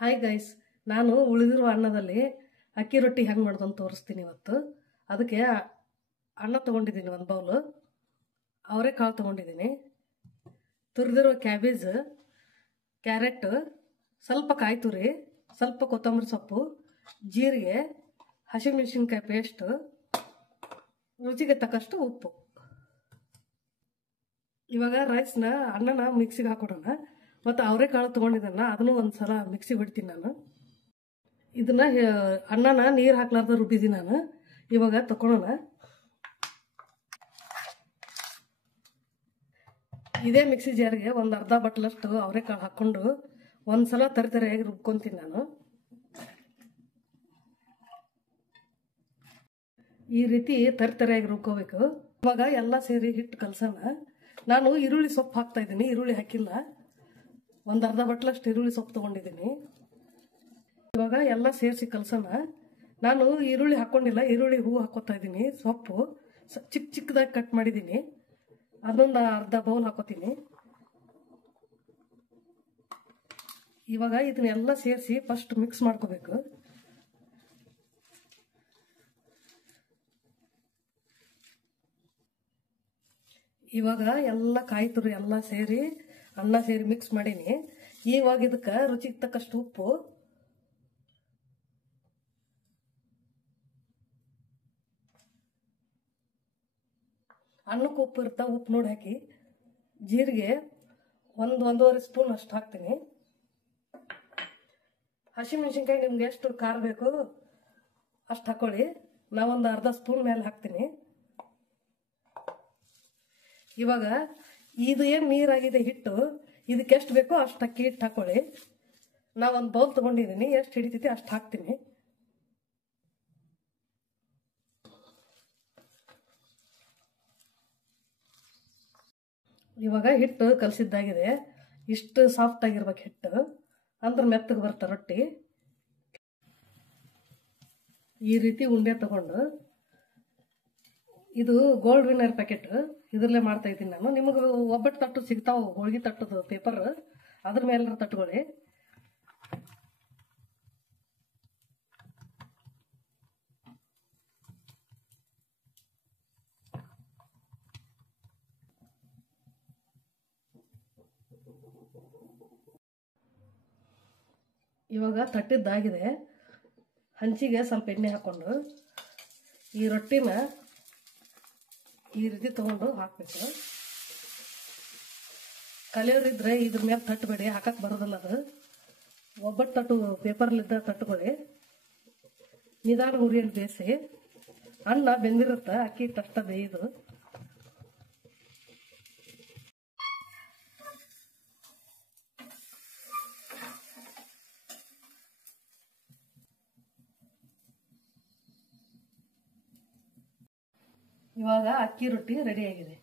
Hi guys, ನಾನು ಉಳಿದಿರುವ ಅನ್ನದಲ್ಲಿ ಅಕ್ಕಿ ರೊಟ್ಟಿ ಹೆಂಗೆ ಮಾಡೋದು ಅಂತ ತೋರಿಸ್ತೀನಿ ಇವತ್ತು. ಅದಕ್ಕೆ ಅನ್ನ ತೊಗೊಂಡಿದ್ದೀನಿ, ಒಂದು ಬೌಲು ಅವರೆಕಾಳು ತೊಗೊಂಡಿದ್ದೀನಿ, ತುರಿದಿರುವ ಕ್ಯಾಬೇಜ್, ಕ್ಯಾರೆಟ್, ಸ್ವಲ್ಪ ಕಾಯಿ ತುರಿ, ಸ್ವಲ್ಪ ಕೊತ್ತಂಬರಿ ಸೊಪ್ಪು, ಜೀರಿಗೆ, ಹಸಿಮೆಣಸಿನ್ಕಾಯಿ ಪೇಸ್ಟು, ರುಚಿಗೆ ತಕ್ಕಷ್ಟು ಉಪ್ಪು. ಇವಾಗ ರೈಸ್ನ ಅನ್ನನ ಮಿಕ್ಸಿಗೆ ಹಾಕೊಡೋಣ. ಮತ್ತು ಅವರೆಕಾಳು ತೊಗೊಂಡಿದ್ದನ್ನ ಅದನ್ನು ಒಂದು ಸಲ ಮಿಕ್ಸಿಗೆ ಹೊಡಿತೀನಿ ನಾನು. ಇದನ್ನ ಅನ್ನನ ನೀರು ಹಾಕ್ಲಾರ್ದ ರುಬ್ಬಿದ್ದೀನಿ ನಾನು. ಇವಾಗ ತಗೊಳ್ಳೋಣ. ಇದೇ ಮಿಕ್ಸಿ ಜಾರಿಗೆ ಒಂದು ಅರ್ಧ ಬಟ್ಲಷ್ಟು ಅವರೆಕಾಳು ಹಾಕ್ಕೊಂಡು ಒಂದು ಸಲ ತರಿತರಿಯಾಗಿ ರುಬ್ಕೊತೀನಿ ನಾನು. ಈ ರೀತಿ ತರಿತರಿಯಾಗಿ ರುಬ್ಕೋಬೇಕು. ಇವಾಗ ಎಲ್ಲ ಸೇರಿ ಹಿಟ್ಟು ಕಲಸೋಣ. ನಾನು ಈರುಳ್ಳಿ ಸೊಪ್ಪು ಹಾಕ್ತಾ ಇದ್ದೀನಿ, ಈರುಳ್ಳಿ ಹಾಕಿಲ್ಲ. ಒಂದು ಅರ್ಧ ಬಟ್ಲಷ್ಟು ಈರುಳ್ಳಿ ಸೊಪ್ಪು ತೊಗೊಂಡಿದ್ದೀನಿ. ಇವಾಗ ಎಲ್ಲ ಸೇರಿಸಿ ಕಲಸೋಣ. ನಾನು ಈರುಳ್ಳಿ ಹಾಕ್ಕೊಂಡಿಲ್ಲ, ಈರುಳ್ಳಿ ಹೂವು ಹಾಕೋತಾ ಇದ್ದೀನಿ. ಸೊಪ್ಪು ಚಿಕ್ಕ ಚಿಕ್ಕದಾಗಿ ಕಟ್ ಮಾಡಿದ್ದೀನಿ, ಅದೊಂದು ಅರ್ಧ ಬೌಲ್ ಹಾಕೋತೀನಿ. ಇವಾಗ ಇದನ್ನೆಲ್ಲ ಸೇರಿಸಿ ಫಸ್ಟ್ ಮಿಕ್ಸ್ ಮಾಡ್ಕೋಬೇಕು. ಇವಾಗ ಎಲ್ಲ ಕಾಯಿ ತುರಿ ಎಲ್ಲ ಸೇರಿ ಅನ್ನ ಸೇರಿ ಮಿಕ್ಸ್ ಮಾಡೀನಿ. ಇವಾಗ ಇದಕ್ಕೆ ರುಚಿಗೆ ತಕ್ಕಷ್ಟು ಉಪ್ಪು, ಅನ್ನಕ್ಕೆ ಉಪ್ಪು ಇರ್ತಾ ಉಪ್ಪು ನೋಡಿ ಹಾಕಿ, ಜೀರಿಗೆ ಒಂದೂವರೆ ಸ್ಪೂನ್ ಅಷ್ಟು ಹಾಕ್ತೀನಿ. ಹಸಿಮೆಣಸಿನ್ಕಾಯಿ ನಿಮ್ಗೆ ಎಷ್ಟು ಖಾರ ಬೇಕು ಅಷ್ಟು ಹಾಕೊಳ್ಳಿ. ನಾವೊಂದು ಅರ್ಧ ಸ್ಪೂನ್ ಮೇಲೆ ಹಾಕ್ತೀನಿ. ಇವಾಗ ಇದು ಏನು ನೀರಾಗಿದೆ ಹಿಟ್ಟು, ಇದಕ್ಕೆ ಎಷ್ಟು ಬೇಕೋ ಅಷ್ಟು ಅಕ್ಕಿ ಹಿಟ್ಟು ಹಾಕೊಳ್ಳಿ. ನಾವೊಂದು ಬೌಲ್ ತೊಗೊಂಡಿದ್ದೀನಿ, ಎಷ್ಟು ಹಿಡಿತೈತಿ ಅಷ್ಟು ಹಾಕ್ತೀನಿ. ಇವಾಗ ಹಿಟ್ಟು ಕಲಸಿದ್ದಾಗಿದೆ. ಇಷ್ಟು ಸಾಫ್ಟ್ ಆಗಿರ್ಬೇಕು ಹಿಟ್ಟು, ಅಂದ್ರೆ ಮೆತ್ತಗೆ ಬರುತ್ತೆ ರೊಟ್ಟಿ. ಈ ರೀತಿ ಉಂಡೆ ತಗೊಂಡು, ಇದು ಗೋಲ್ಡ್ ವಿನ್ನರ್ ಪ್ಯಾಕೆಟ್, ಇದರಲ್ಲೇ ಮಾಡ್ತಾ ಇದ್ದೀನಿ ನಾನು. ನಿಮಗೆ ಒಬ್ಬಟ್ಟು ತಟ್ಟು ಸಿಗ್ತಾವೆ, ಹೋಳಿಗೆ ತಟ್ಟದು ಪೇಪರ್, ಅದ್ರ ಮೇಲೆ ತಟ್ಟುಕೊಳ್ಳಿ. ಇವಾಗ ತಟ್ಟಿದ್ದಾಗಿದೆ. ಹಂಚಿಗೆ ಸ್ವಲ್ಪ ಎಣ್ಣೆ ಹಾಕ್ಕೊಂಡು ಈ ರೊಟ್ಟಿನ ಈ ರೀತಿ ತಗೊಂಡು ಹಾಕಬೇಕು. ಕಲಿಯೋರಿದ್ರೆ ಇದ್ರ ಮೇಲೆ ತಟ್ಟಬೇಡಿ, ಹಾಕಕ್ಕೆ ಬರೋದಿಲ್ಲ ಅದು. ಒಬ್ಬಟ್ಟು ತಟ್ಟು ಪೇಪರ್ಲಿದ್ದ ತಟ್ಟುಕೊಳ್ಳಿ. ನಿಧಾನ ಉರಿಯಲ್ಲಿ ಬೇಯಿಸಿ. ಅನ್ನ ಬೆಂದಿರುತ್ತೆ, ಅಕ್ಕಿ ತಷ್ಟ ಬೇಯ್ದು. ಇವಾಗ ಅಕ್ಕಿ ರೊಟ್ಟಿ ರೆಡಿ ಆಗಿದೆ.